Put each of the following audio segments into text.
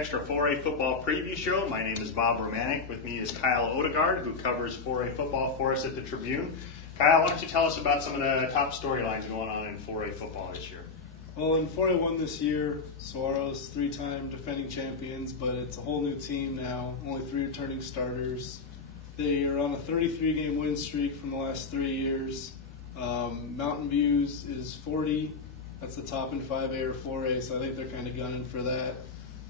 Xtra 4A football preview show. My name is Bob Romanek. With me is Kyle Odegaard, who covers 4A football for us at the Tribune. Kyle, why don't you tell us about some of the top storylines going on in 4A football this year? Well, in 4A1 this year, Saguaro's three-time defending champions, but it's a whole new team now, only 3 returning starters. They are on a 33-game win streak from the last 3 years. Mountain View's is 40. That's the top in 5A or 4A, so I think they're kind of gunning for that.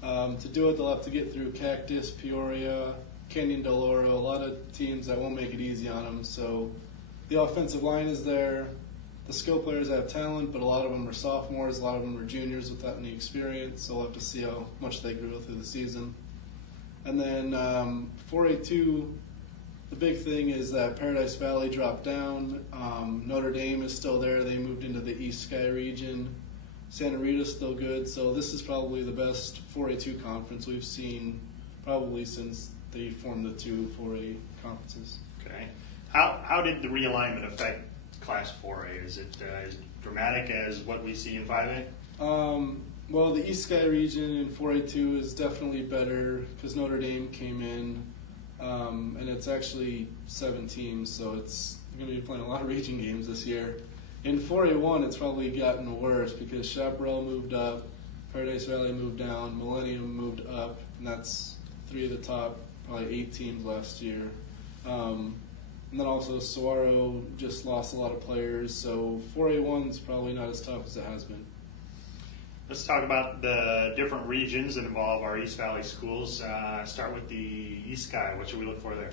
To do it, they'll have to get through Cactus, Peoria, Canyon Del Oro, a lot of teams that won't make it easy on them. So the offensive line is there. The skill players have talent, but a lot of them are sophomores, a lot of them are juniors without any experience, so we'll have to see how much they grow through the season. And then 4A2, the big thing is that Paradise Valley dropped down. Notre Dame is still there. They moved into the East Sky region. Santa Rita's still good. So this is probably the best 4A2 conference we've seen probably since they formed the 2 4A conferences. Okay. How did the realignment affect Class 4A? Is it as dramatic as what we see in 5A? Well, the East Sky region in 4A2 is definitely better because Notre Dame came in. And it's actually 7 teams, so it's going to be playing a lot of region games this year. In 4A1, it's probably gotten worse because Chaparral moved up, Paradise Valley moved down, Millennium moved up, and that's 3 of the top, probably 8 teams last year. And then also Saguaro just lost a lot of players, so 4A1 is probably not as tough as it has been. Let's talk about the different regions that involve our East Valley schools. Start with the East Sky. What should we look for there?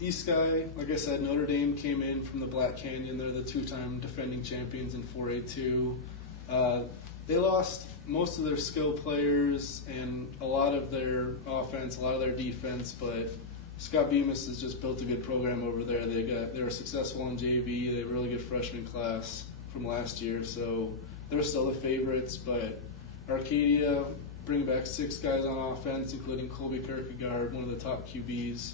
East Sky, like I said, Notre Dame came in from the Black Canyon. They're the 2-time defending champions in 4A2. They lost most of their skill players and a lot of their offense, a lot of their defense, but Scott Bemis has just built a good program over there. They were successful in JV. They have a really good freshman class from last year, so they're still the favorites, but Arcadia bring back 6 guys on offense, including Colby Kierkegaard, one of the top QBs.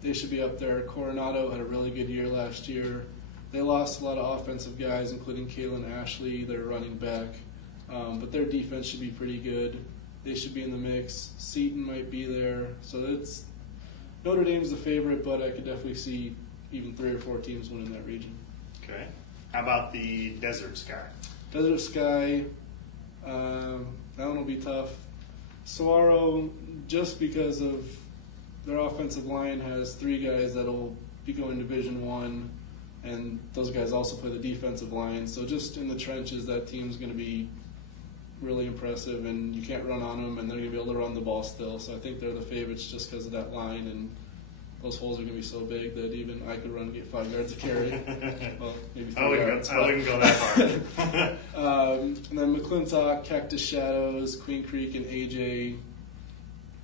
They should be up there. Coronado had a really good year last year. They lost a lot of offensive guys, including Kalen Ashley, their running back, but their defense should be pretty good. They should be in the mix. Seton might be there. So Notre Dame's the favorite, but I could definitely see even 3 or 4 teams winning that region. Okay. How about the Desert Sky? Desert Sky, that one will be tough. Saguaro, just because of their offensive line, has 3 guys that'll be going Division I, and those guys also play the defensive line. So just in the trenches, that team's going to be really impressive, and you can't run on them, and they're going to be able to run the ball still. So I think they're the favorites just because of that line, and those holes are going to be so big that even I could run and get 5 yards of carry. Well, maybe 3 yards. I wouldn't go that far. And then McClintock, Cactus Shadows, Queen Creek, and AJ.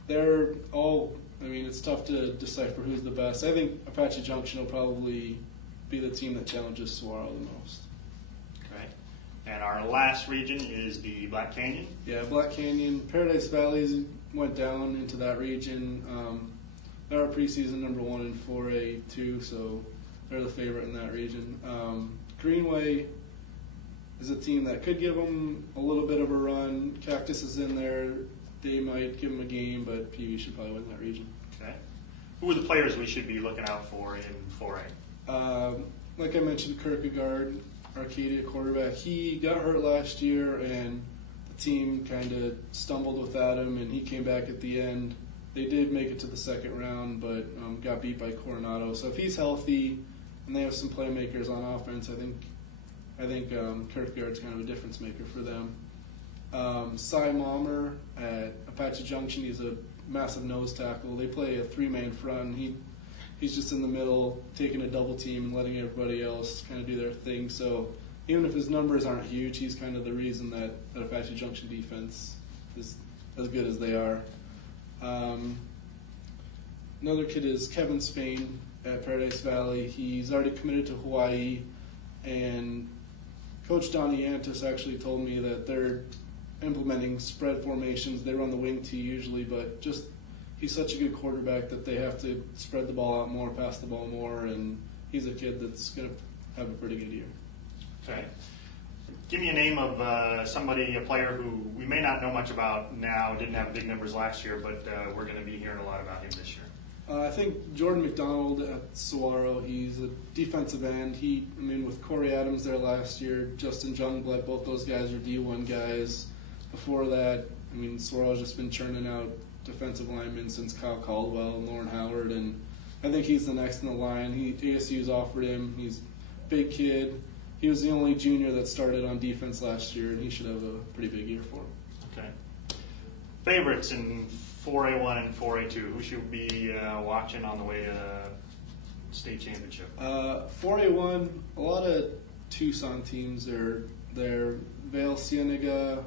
They're all, it's tough to decipher who's the best. I think Apache Junction will probably be the team that challenges Saguaro the most. Okay. And our last region is the Black Canyon. Yeah, Black Canyon. Paradise Valley went down into that region. They're our preseason number 1 in 4A2, so they're the favorite in that region. Greenway is a team that could give them a little bit of a run. Cactus is in there. They might give them a game, but PV should probably win that region. Okay. Who are the players we should be looking out for in 4A? Like I mentioned, Kierkegaard, Arcadia quarterback. He got hurt last year, and the team kind of stumbled without him, and he came back at the end. They did make it to the second round, but got beat by Coronado. So if he's healthy and they have some playmakers on offense, I think Kierkegaard's kind of a difference maker for them. Cy Mommer at Apache Junction, he's a massive nose tackle. They play a 3-man front. He's just in the middle, taking a double team and letting everybody else kind of do their thing. So even if his numbers aren't huge, he's kind of the reason that Apache Junction defense is as good as they are. Another kid is Kevin Spain at Paradise Valley. He's already committed to Hawaii, and Coach Donnie Antis actually told me that they're implementing spread formations. They run the wing tee usually, but just he's such a good quarterback that they have to spread the ball out more, pass the ball more, and he's a kid that's going to have a pretty good year. Okay. Give me a name of a player who we may not know much about now, didn't have big numbers last year, but we're going to be hearing a lot about him this year. I think Jordan McDonald at Saguaro, he's a defensive end. With Corey Adams there last year, Justin Jungblatt, both those guys are D1 guys. Before that, Saguaro's just been churning out defensive linemen since Kyle Caldwell and Lauren Howard, and I think he's the next in the line. ASU's offered him. He's a big kid. He was the only junior that started on defense last year, and he should have a pretty big year for him. Okay. Favorites in 4A1 and 4A2. Who should be watching on the way to state championship? 4A1, a lot of Tucson teams are there. Vale Cienega,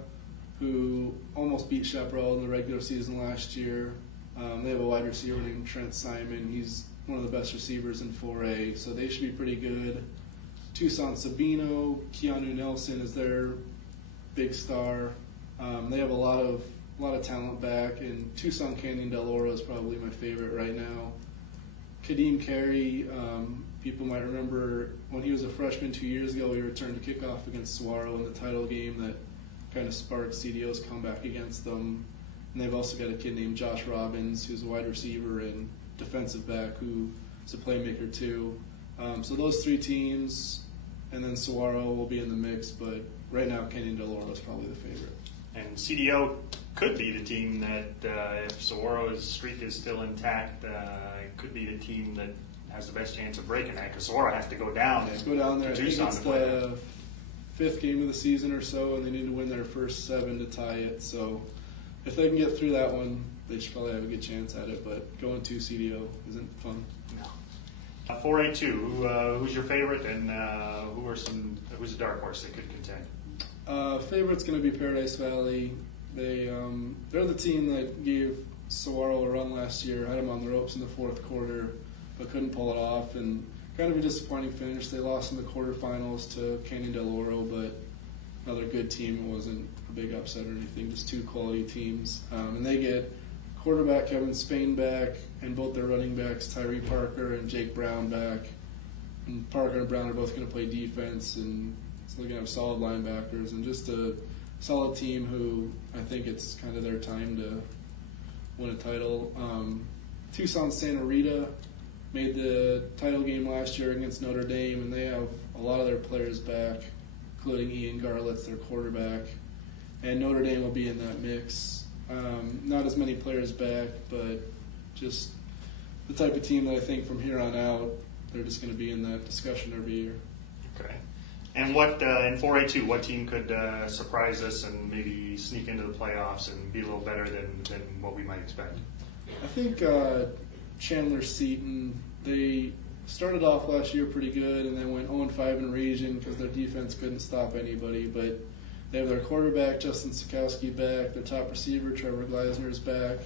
who almost beat Chaparral in the regular season last year. They have a wide receiver named Trent Simon. He's one of the best receivers in 4A, so they should be pretty good. Tucson Sabino, Keanu Nelson is their big star. They have a lot of talent back, and Tucson Canyon Del Oro is probably my favorite right now. Kadeem Carey, people might remember when he was a freshman 2 years ago, he returned to kickoff against Saguaro in the title game that kind of sparked CDO's comeback against them. And they've also got a kid named Josh Robbins, who's a wide receiver and defensive back, who is a playmaker too. So those three teams, and then Saguaro will be in the mix, but right now Canyon Del Oro is probably the favorite. And CDO could be the team that, if Saguaro's streak is still intact, could be the team that has the best chance of breaking that, because Saguaro has to go down. Yeah, go down there. I think it's the fifth game of the season or so, and they need to win their first 7 to tie it. So if they can get through that one, they should probably have a good chance at it. But going to CDO isn't fun. No. 4A2, who's your favorite, and who's a dark horse that could contend? Favorite's going to be Paradise Valley. They're the team that gave Saguaro a run last year, had them on the ropes in the fourth quarter, but couldn't pull it off, and kind of a disappointing finish. They lost in the quarterfinals to Canyon Del Oro, but another good team. It wasn't a big upset or anything, just two quality teams. And they get quarterback Kevin Spain back, and both their running backs, Tyree Parker and Jake Brown, back. And Parker and Brown are both going to play defense, and so they're going to have solid linebackers, and just a solid team who I think it's kind of their time to win a title. Tucson Santa Rita made the title game last year against Notre Dame, and they have a lot of their players back, including Ian Garlitz, their quarterback. And Notre Dame will be in that mix. Not as many players back, but just the type of team that I think from here on out, they're just going to be in that discussion every year. Okay. And what in 4A2, what team could surprise us and maybe sneak into the playoffs and be a little better than what we might expect? I think Chandler Seton, they started off last year pretty good, and then went 0-5 in region because their defense couldn't stop anybody. But they have their quarterback, Justin Sikowski, back. Their top receiver, Trevor Gleisner, is back.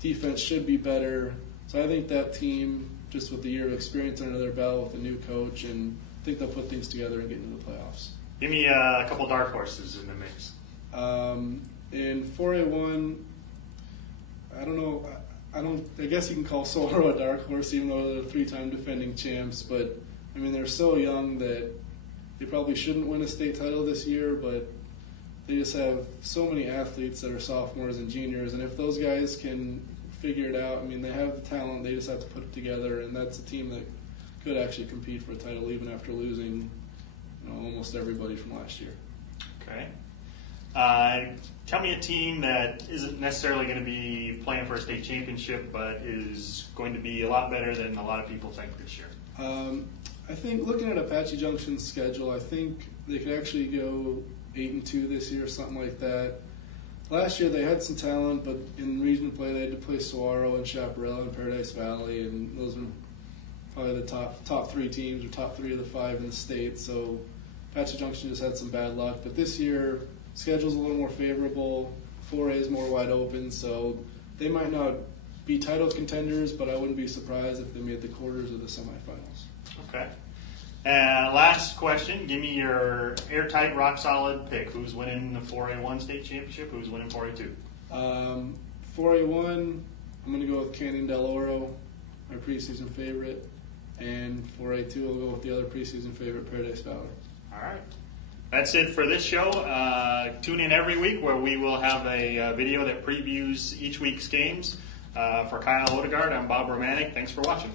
Defense should be better. So I think that team, just with the year of experience under their belt with a new coach, and I think they'll put things together and get into the playoffs. Give me a couple dark horses in the mix. In 4A1, I don't know. I guess you can call Saguaro a dark horse, even though they're 3-time defending champs. But they're so young that they probably shouldn't win a state title this year. But they just have so many athletes that are sophomores and juniors, and if those guys can figure it out, they have the talent. They just have to put it together, and that's a team that could actually compete for a title even after losing, almost everybody from last year. Okay. Tell me a team that isn't necessarily going to be playing for a state championship, but is going to be a lot better than a lot of people think this year. I think looking at Apache Junction's schedule, I think they could actually go 8-2 this year, something like that. Last year they had some talent, but in regional play they had to play Saguaro and Chaparral and Paradise Valley, and those were probably the top 3 teams, or top 3 of the 5 in the state. So Apache Junction just had some bad luck, but this year schedule's a little more favorable. 4A is more wide open, so they might not be title contenders, but I wouldn't be surprised if they made the quarters or the semifinals. Okay. Last question. Give me your airtight, rock-solid pick. Who's winning the 4A1 state championship? Who's winning 4A2? 4A1, I'm going to go with Canyon Del Oro, my preseason favorite. And 4A2, I'll go with the other preseason favorite, Paradise Valley. All right. That's it for this show. Tune in every week where we will have a video that previews each week's games. For Kyle Odegaard, I'm Bob Romanek. Thanks for watching.